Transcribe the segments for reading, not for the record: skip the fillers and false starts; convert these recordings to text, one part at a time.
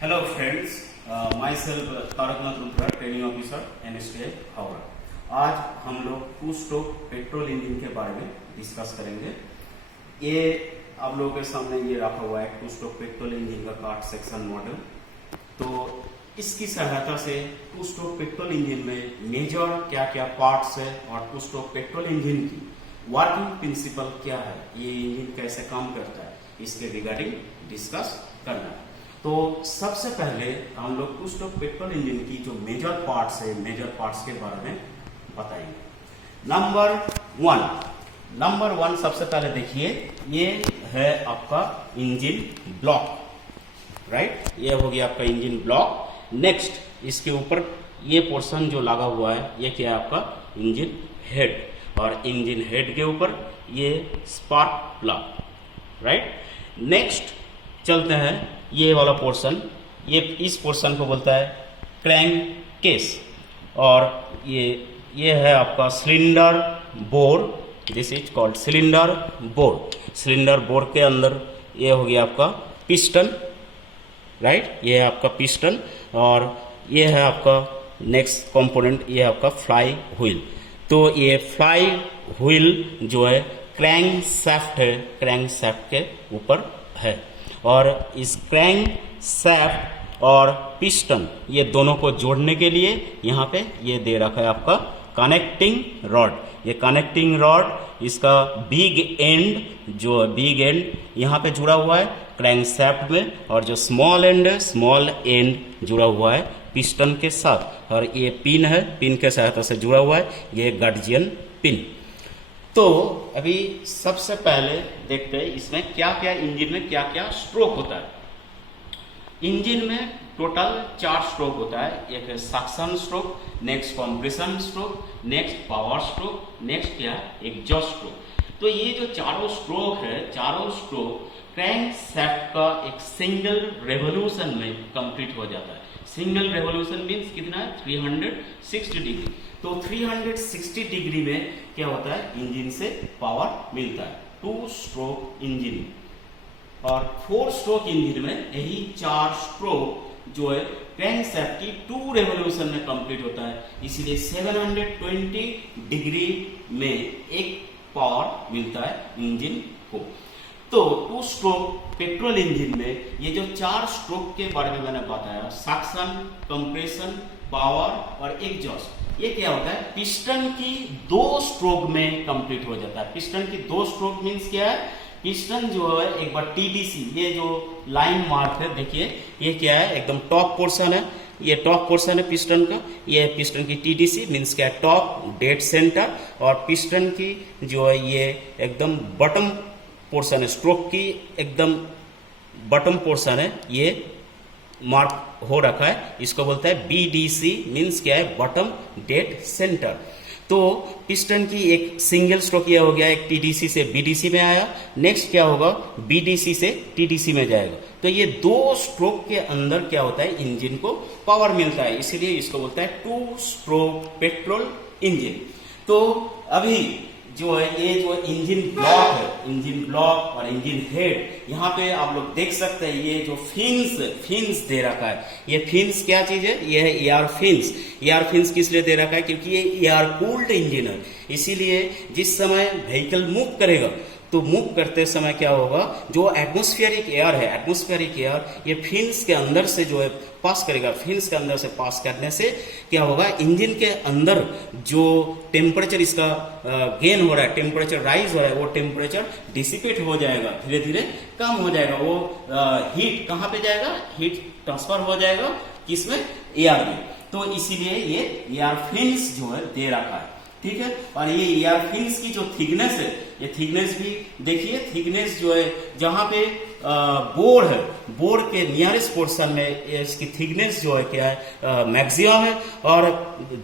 Hello friends, myself Taraknath Rudra, training officer NSTA Howrah. आज हम लोग टू स्ट्रोक पेट्रोल इंजन के बारे में डिस्कस करेंगे। ये आप लोगों के सामने ये रखा हुआ है टू स्ट्रोक पेट्रोल इंजन का कार्ट सेक्शन मॉडल। तो इसकी सहायता से टू स्ट्रोक पेट्रोल इंजन में मेजर क्या क्या पार्ट्स है और टू स्ट्रोक पेट्रोल इंजन की वर्किंग प्रिंसिपल क्या है, ये इंजन कैसे काम करता है, इसके रिगार्डिंग डिस्कस करना है। तो सबसे पहले हम लोग टू स्ट्रोक पेट्रोल इंजन की जो मेजर पार्ट्स के बारे में बताएंगे। नंबर वन सबसे पहले देखिए, ये है आपका इंजन ब्लॉक, राइट। ये हो गया आपका इंजन ब्लॉक। नेक्स्ट इसके ऊपर ये पोर्शन जो लगा हुआ है, ये क्या है आपका इंजन हेड, और इंजन हेड के ऊपर ये स्पार्क प्लग, राइट। नेक्स्ट चलते हैं, ये वाला पोर्शन, ये इस पोर्शन को बोलता है क्रैंक केस, और ये है आपका cylinder bore, this is called cylinder bore. Cylinder bore के अंदर ये हो गया आपका पिस्टन, राइट। ये है आपका पिस्टन, और ये है आपका नेक्स्ट कंपोनेंट, ये है आपका फ्लाई व्हील। तो ये फ्लाई व्हील जो है क्रैंक शाफ्ट है, क्रैंक शाफ्ट के ऊपर है, और इस क्रैंक शाफ्ट और पिस्टन ये दोनों को जोड़ने के लिए यहाँ पे ये दे रखा है आपका कनेक्टिंग रॉड। ये कनेक्टिंग रॉड, इसका बिग एंड यहाँ पे जुड़ा हुआ है क्रैंक शाफ्ट में, और जो स्मॉल एंड जुड़ा हुआ है पिस्टन के साथ, और ये पिन है, पिन के सहायता से जुड़ा हुआ है, ये गार्जियन पिन। तो अभी सबसे पहले देखते हैं इसमें क्या क्या, इंजन में क्या क्या स्ट्रोक होता है। इंजन में टोटल 4 स्ट्रोक होता है। एक है suction stroke, next compression stroke, next power stroke, next क्या एग्जॉस्ट स्ट्रोक। तो ये जो चारों स्ट्रोक है, चारों स्ट्रोक क्रैंक शाफ्ट का एक सिंगल रेवोल्यूशन में कंप्लीट हो जाता है। सिंगल रेवोल्यूशन मीन्स कितना है, 360 डिग्री। तो 360 डिग्री में क्या होता है, इंजन से पावर मिलता है। 2 स्ट्रोक इंजन और 4 स्ट्रोक इंजन में यही 4 स्ट्रोक जो है क्रैंक शाफ्ट की 2 रेवोल्यूशन में कंप्लीट होता है, इसीलिए 720 डिग्री में एक पावर मिलता है इंजन को। तो 2 स्ट्रोक पेट्रोल इंजन में ये जो 4 स्ट्रोक के बारे में मैंने बताया, सक्शन, कंप्रेशन, पावर और एग्जॉस्ट, ये क्या होता है, पिस्टन की 2 स्ट्रोक में कंप्लीट हो जाता है। पिस्टन की 2 स्ट्रोक मींस क्या है, पिस्टन जो है एक बार टीडीसी, ये जो लाइन मार्क है देखिए, ये क्या है, एकदम टॉप पोर्शन है, ये टॉप पोर्शन है पिस्टन का। ये पिस्टन की टीडीसी मींस क्या है, टॉप डेड सेंटर, और पिस्टन की जो है ये एकदम बॉटम पोर्शन है, स्ट्रोक की एकदम बॉटम पोर्शन है, ये मार्क हो रखा है, इसको बोलता है बीडीसी, मींस क्या है, बॉटम डेड सेंटर। तो पिस्टन की एक सिंगल स्ट्रोक यह हो गया, एक टीडीसी से बीडीसी में आया, नेक्स्ट क्या होगा, बीडीसी से टीडीसी में जाएगा। तो ये 2 स्ट्रोक के अंदर क्या होता है, इंजन को पावर मिलता है, इसीलिए इसको बोलता है 2 स्ट्रोक पेट्रोल इंजन। तो अभी जो है ये जो इंजन ब्लॉक है, इंजन ब्लॉक और इंजन हेड, यहाँ पे आप लोग देख सकते हैं ये जो फिन्स दे रखा है। ये फिन्स क्या चीज है, ये है एयर फिन्स। एयर फिन्स किस लिए दे रखा है, क्योंकि ये एयर कूल्ड इंजन है, इसीलिए जिस समय व्हीकल मूव करेगा तो मूव करते समय क्या होगा, जो एटमॉस्फेरिक एयर है, एटमॉस्फेरिक एयर ये फिन्स के अंदर से जो है पास करेगा। फिन्स के अंदर से पास करने से क्या होगा, इंजन के अंदर जो टेम्परेचर इसका गेन हो रहा है, टेम्परेचर राइज हो रहा है, वो टेम्परेचर डिसिपेट हो जाएगा, धीरे धीरे कम हो जाएगा। वो हीट कहाँ पे जाएगा, हीट ट्रांसफर हो जाएगा किसमें, एयर में। तो इसीलिए ये एयर फिन्स जो है दे रखा है, ठीक है। और ये एयर फिन्स की जो थिकनेस है, ये थिकनेस भी देखिए, थिकनेस जो है जहां पे बोर है, बोर के नियरेस्ट पोर्शन में इसकी थिकनेस जो है क्या है, मैक्सिमम है, और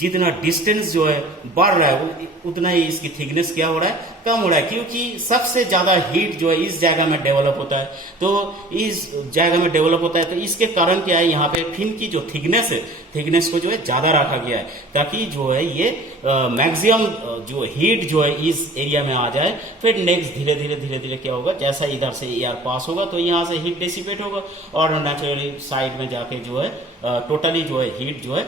जितना डिस्टेंस जो है बढ़ रहा है उतना ही इसकी थिकनेस क्या हो रहा है, कम हो रहा है, क्योंकि सबसे ज्यादा हीट जो है इस जगह में डेवलप होता है। तो इस जगह में डेवलप होता है, तो इसके कारण क्या है, यहाँ पे फिन की जो थिकनेस है, थिकनेस को जो है ज्यादा रखा गया है, ताकि जो है ये मैक्सिमम जो हीट जो है इस एरिया में आ जाए। फिर नेक्स्ट धीरे धीरे क्या होगा, जैसा इधर से एयर पास होगा तो यहाँ से हीट डिसिपेट होगा और नेचुरली साइड में जाके जो है टोटली जो है हीट जो है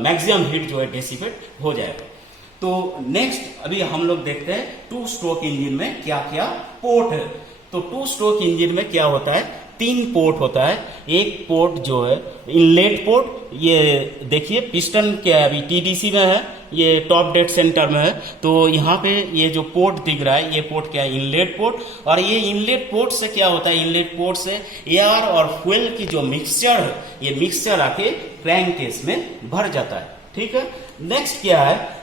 मैक्सिमम हीट जो है डिसिपेट हो जाएगा। तो नेक्स्ट अभी हम लोग देखते हैं टू स्ट्रोक इंजन में क्या क्या पोर्ट है। तो टू स्ट्रोक इंजन में क्या होता है, 3 पोर्ट होता है। एक पोर्ट जो है इनलेट पोर्ट, ये देखिए पिस्टन क्या है अभी टीडीसी में है, ये टॉप डेड सेंटर में है। तो यहाँ पे ये जो पोर्ट दिख रहा है, ये पोर्ट क्या है, इनलेट पोर्ट। और ये इनलेट पोर्ट से क्या होता है, इनलेट पोर्ट से एयर और फ्यूल की जो मिक्सचर है, ये मिक्सचर आके क्रैंक केस में भर जाता है। ठीक है, नेक्स्ट क्या है,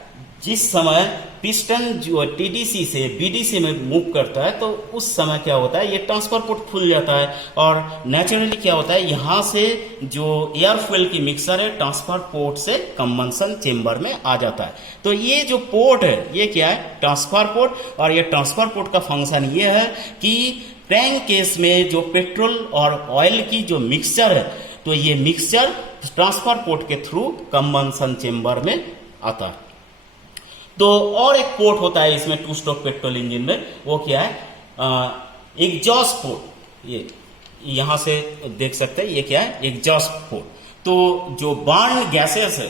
जिस समय पिस्टन जो टीडीसी से बीडीसी में मूव करता है तो उस समय क्या होता है, ये ट्रांसफर पोर्ट खुल जाता है और नेचुरली क्या होता है, यहाँ से जो एयर फ्यूल की मिक्सर है ट्रांसफर पोर्ट से कंबंशन चेंबर में आ जाता है। तो ये जो पोर्ट है ये क्या है, ट्रांसफर पोर्ट। और ये ट्रांसफर पोर्ट का फंक्शन ये है कि क्रैंक केस में जो पेट्रोल और ऑयल की जो मिक्सचर है, तो ये मिक्सचर ट्रांसफर पोर्ट के थ्रू कंबंशन चेंबर में आता है। तो और एक पोर्ट होता है इसमें टू स्ट्रोक पेट्रोल इंजन में, वो क्या है, एग्जॉस्ट पोर्ट। ये यहां से देख सकते हैं, ये क्या है, एग्जॉस्ट पोर्ट। तो जो बर्न गैसेस है,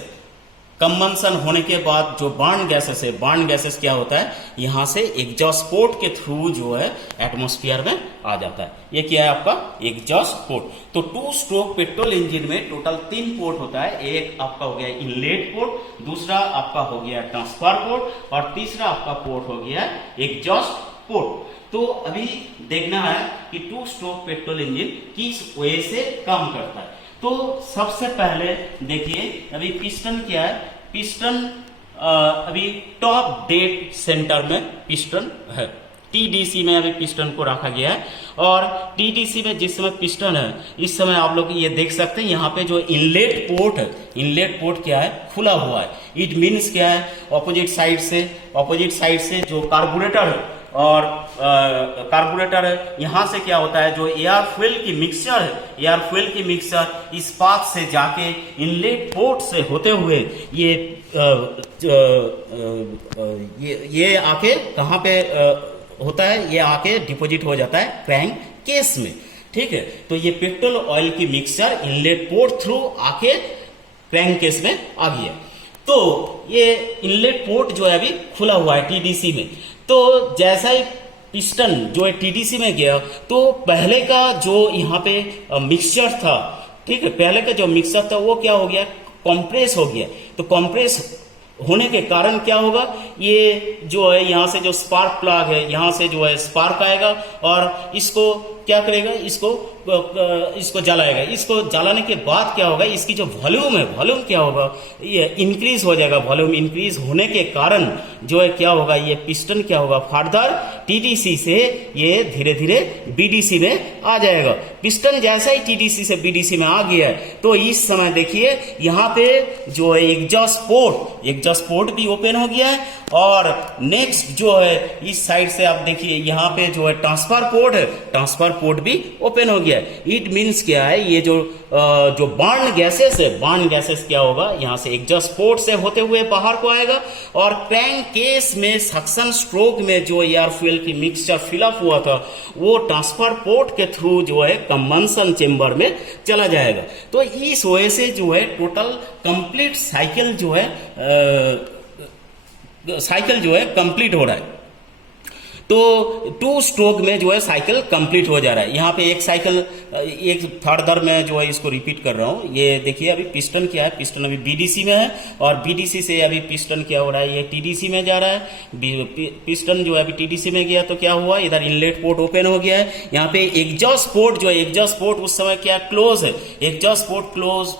कंबंशन होने के बाद जो बर्न गैसेस है, बर्न गैसेस क्या होता है, यहां से एग्जॉस्ट पोर्ट के थ्रू जो है एटमॉस्फेयर में आ जाता है। ये क्या है आपका एग्जॉस्ट पोर्ट। तो टू स्ट्रोक पेट्रोल इंजन में टोटल 3 पोर्ट होता है। एक आपका हो गया इनलेट पोर्ट, दूसरा आपका हो गया ट्रांसफर पोर्ट और तीसरा आपका पोर्ट हो गया एग्जॉस्ट पोर्ट। तो अभी देखना है कि टू स्ट्रोक पेट्रोल इंजन किस वजह से काम करता है। तो सबसे पहले देखिए अभी पिस्टन क्या है, पिस्टन अभी टॉप डेड सेंटर में पिस्टन है, टीडीसी में अभी पिस्टन को रखा गया है। और टीडीसी में जिस समय पिस्टन है, इस समय आप लोग ये देख सकते हैं यहाँ पे जो इनलेट पोर्ट है, इनलेट पोर्ट क्या है, खुला हुआ है। इट मीन्स क्या है, ऑपोजिट साइड से जो कार्बोरेटर है और कार्बोरेटर है, यहाँ से क्या होता है, जो एयर फ्यूल की मिक्सचर है, एयर फ्यूल की मिक्सचर इस पाथ से जाके इनलेट पोर्ट से होते हुए ये आके कहाँ पे होता है, ये आके डिपॉजिट हो जाता है क्रैंक केस में। ठीक है, तो ये पेट्रोल ऑयल की मिक्सचर इनलेट पोर्ट थ्रू आके क्रैंक केस में आ गया। तो ये इनलेट पोर्ट जो है अभी खुला हुआ है टीडीसी में। तो जैसा ही पिस्टन जो है टीडीसी में गया, तो पहले का जो यहाँ पे मिक्सचर था, ठीक है, पहले का जो मिक्सचर था वो क्या हो गया, कॉम्प्रेस हो गया। तो कॉम्प्रेस होने के कारण क्या होगा, ये जो है यहाँ से जो स्पार्क प्लग है, यहाँ से जो है स्पार्क आएगा और इसको क्या करेगा, इसको जलाएगा। इसको जलाने के बाद क्या होगा, इसकी जो वॉल्यूम है, वॉल्यूम क्या होगा, ये इंक्रीज हो जाएगा। वॉल्यूम इंक्रीज होने के कारण जो है क्या होगा, ये पिस्टन क्या होगा, फर्दर टीडीसी से ये धीरे धीरे बीडीसी में आ जाएगा। पिस्टन जैसा ही टीडीसी से बीडीसी में आ गया है, तो इस समय देखिए यहाँ पे जो है एग्जॉस्ट पोर्ट भी ओपन हो गया है। और नेक्स्ट जो है इस साइड से आप देखिए यहाँ पे जो है ट्रांसफर पोर्ट है, ट्रांसफर पोर्ट भी ओपन हो गया है। इट मीन्स क्या है, ये जो बर्न गैसेस है, बर्न गैसेस क्या होगा, यहाँ से एग्जॉस्ट पोर्ट से होते हुए बाहर को आएगा और क्रैंक केस में सक्शन स्ट्रोक में जो एयर फ्यूल की मिक्सचर फिलअप हुआ था, वो ट्रांसफर पोर्ट के थ्रू जो है कंबंशन चेंबर में चला जाएगा। तो इस वजह से जो है टोटल कंप्लीट साइकिल जो है कंप्लीट हो रहा है। तो टू स्ट्रोक में जो है साइकिल कंप्लीट हो जा रहा है। यहाँ पे एक साइकिल एक फर्दर में जो है इसको रिपीट कर रहा हूँ। ये देखिए अभी पिस्टन क्या है, पिस्टन अभी बीडीसी में है और बीडीसी से अभी पिस्टन क्या हो रहा है, ये टीडीसी में जा रहा है। पिस्टन जो है अभी टीडीसी में गया तो क्या हुआ, इधर इनलेट पोर्ट ओपन हो गया है। यहाँ पे एग्जॉस्ट पोर्ट जो है, एग्जॉस्ट पोर्ट उस समय क्या क्लोज है, एग्जॉस्ट पोर्ट क्लोज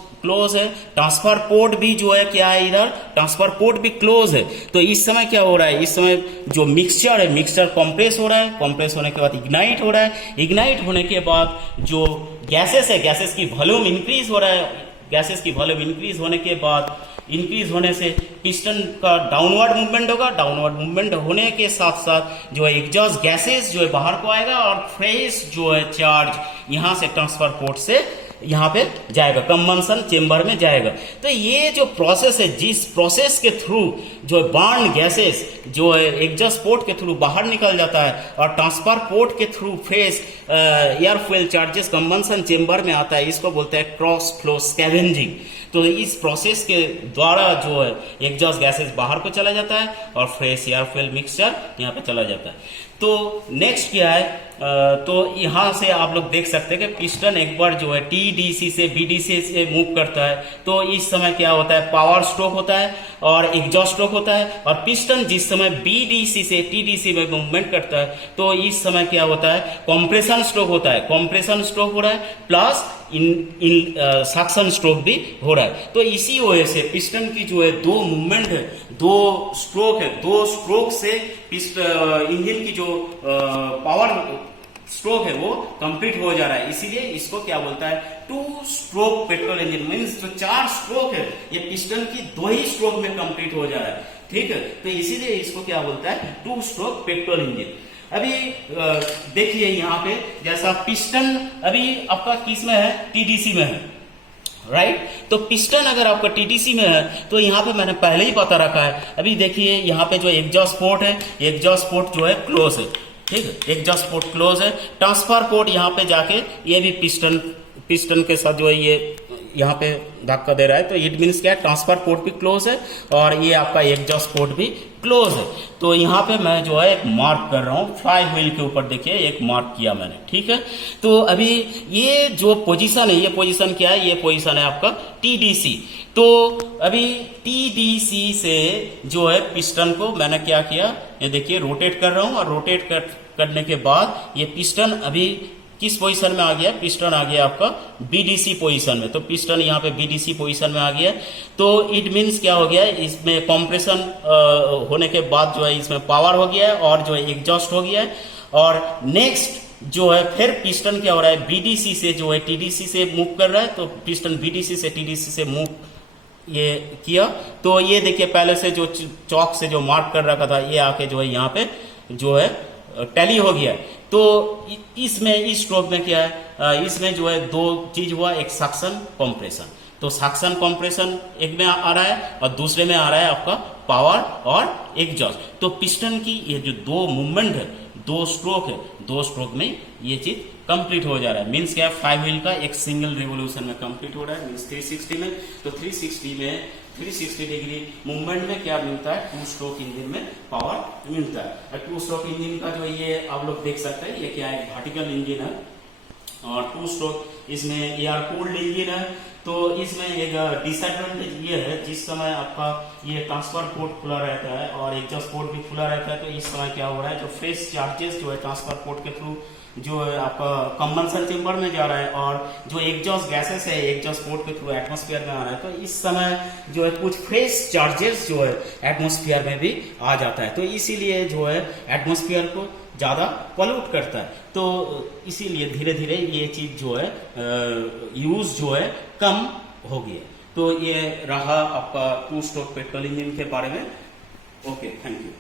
है। ट्रांसफर पोर्ट भी जो है क्या है, इधर ट्रांसफर पोर्ट भी क्लोज है। तो इस समय क्या हो रहा है, इस समय जो मिक्सचर है, मिक्सचर कंप्रेस हो रहा है, कंप्रेस होने के बाद इग्नाइट हो रहा है, इग्नाइट होने के बाद जो गैसेस है, गैसेस की वॉल्यूम इंक्रीज हो रहा है, गैसेस की वॉल्यूम इंक्रीज होने के बाद, इंक्रीज होने से पिस्टन का डाउनवर्ड मूवमेंट होगा, डाउनवर्ड मूवमेंट होने के साथ साथ जो है एग्जॉस्ट गैसेस जो है बाहर को आएगा और फ्रेश जो है चार्ज यहाँ से ट्रांसफर पोर्ट से यहाँ पे जाएगा, कंबंशन चेंबर में जाएगा। तो ये जो प्रोसेस है, जिस प्रोसेस के थ्रू जो बर्न गैसेस जो है एग्जॉस्ट पोर्ट के थ्रू बाहर निकल जाता है और ट्रांसफर पोर्ट के through fresh air fuel charges combustion chamber में आता है, इसको बोलते हैं क्रॉस फ्लो स्कैवेंजिंग। तो इस प्रोसेस के द्वारा जो है एग्जॉस्ट गैसेस बाहर को चला जाता है और फ्रेश एयर फ्यूल मिक्सचर यहाँ पे चला जाता है। तो नेक्स्ट क्या है, तो यहाँ से आप लोग देख सकते हैं कि पिस्टन एक बार जो है टीडीसी से बीडीसी से मूव करता है, तो इस समय क्या होता है, पावर स्ट्रोक होता है और एग्जॉस्ट स्ट्रोक होता है। और पिस्टन जिस समय बीडीसी से टीडीसी में मूवमेंट करता है, तो इस समय क्या होता है, कंप्रेशन स्ट्रोक होता है, कंप्रेशन स्ट्रोक हो रहा है प्लस सक्शन स्ट्रोक भी हो रहा है। तो इसी वजह से पिस्टन की जो है दो मूवमेंट है, दो स्ट्रोक है, दो स्ट्रोक से इंजन की जो पावर स्ट्रोक है वो कंप्लीट हो जा रहा है। इसीलिए इसको क्या बोलता है, two stroke petrol engine. Means जो 4 स्ट्रोक है ये पिस्टन की 2 ही स्ट्रोक में कंप्लीट हो जा रहा है, ठीक है। तो इसीलिए इसको क्या बोलता है, टू स्ट्रोक पेट्रोल इंजन। अभी देखिए यहाँ पे जैसा पिस्टन अभी आपका किस में है, टीडीसी में है, राइट। तो पिस्टन अगर आपका टीडीसी में है तो यहाँ पे मैंने पहले ही पता रखा है। अभी देखिए यहाँ पे जो एग्जॉस्ट पोर्ट है, एग्जॉस्ट पोर्ट जो है क्लोज है, ठीक है, एग्जॉस्ट पोर्ट क्लोज है। ट्रांसफर पोर्ट यहाँ पे जाके ये भी पिस्टन के साथ जो है ये यहाँ पे धक्का दे रहा है, तो इट मीन्स क्या है, ट्रांसफर पोर्ट भी क्लोज है और ये आपका एग्जॉस्ट पोर्ट भी क्लोज है। तो यहाँ पे मैं जो है एक मार्क कर रहा हूँ, फ्लाई व्हील के ऊपर देखिए एक मार्क किया मैंने, ठीक है। तो अभी ये जो पोजीशन है, ये पोजीशन क्या है, ये पोजीशन है आपका टीडीसी। तो अभी टीडीसी से जो है पिस्टन को मैंने क्या किया, ये देखिए रोटेट कर रहा हूँ और रोटेट करने के बाद ये पिस्टन अभी किस पोजीशन में आ गया, पिस्टन आ गया आपका बीडीसी पोजीशन में। तो पिस्टन यहाँ पे बीडीसी पोजीशन में आ गया। तो इट मीन्स क्या हो गया, इसमें कंप्रेशन होने के बाद जो है इसमें पावर हो गया है और जो है एग्जॉस्ट हो गया है। और नेक्स्ट जो है फिर पिस्टन क्या हो रहा है, बीडीसी से जो है टीडीसी से मूव कर रहा है। तो पिस्टन बीडीसी से टीडीसी से मूव ये किया, तो ये देखिए पहले से जो चौक से जो मार्क कर रखा था ये आके जो है यहाँ पे जो है टैली हो गया। तो इसमें इस स्ट्रोक में क्या है, इसमें जो है 2 चीज हुआ, एक सक्शन कंप्रेशन। तो सक्शन कंप्रेशन एक में आ रहा है और दूसरे में आ रहा है आपका पावर और एग्जॉस्ट। तो पिस्टन की ये जो 2 मूवमेंट है, 2 स्ट्रोक है, 2 स्ट्रोक में ये चीज कंप्लीट हो जा रहा है। मीन्स क्या है, 5 व्हील का एक सिंगल रिवोल्यूशन में कंप्लीट हो रहा है, मीन्स 360 में। तो 360 डिग्री मूवमेंट में क्या मिलता है, 2 स्ट्रोक इंजन में पावर मिलता है। 2 स्ट्रोक इंजन का जो ये आप लोग देख सकते हैं, ये क्या है, वर्टिकल इंजन है और 2 स्ट्रोक इसमें एयर कूल्ड इंजन है। तो इसमें एक डिसएडवांटेज ये है, जिस समय आपका ये ट्रांसफर पोर्ट खुला रहता है और एग्जॉस्ट पोर्ट भी खुला रहता है, तो इस समय क्या हो रहा है, जो फ्रेश चार्जेस जो है ट्रांसफर पोर्ट के थ्रू जो है आपका कंबंशन चेंबर में जा रहा है और जो एग्जॉस्ट गैसेस है एग्जॉस्ट पोर्ट के थ्रू एटमॉस्फेयर में आ रहा है। तो इस समय जो है कुछ फ्रेश चार्जेस जो है एटमॉस्फेयर में भी आ जाता है, तो इसीलिए जो है एटमॉस्फेयर को ज़्यादा पॉल्यूट करता है। तो इसीलिए धीरे धीरे ये चीज़ जो है यूज जो है कम हो गया। तो ये रहा आपका 2 स्ट्रोक पेट्रोल इंजन के बारे में। Okay, thank you.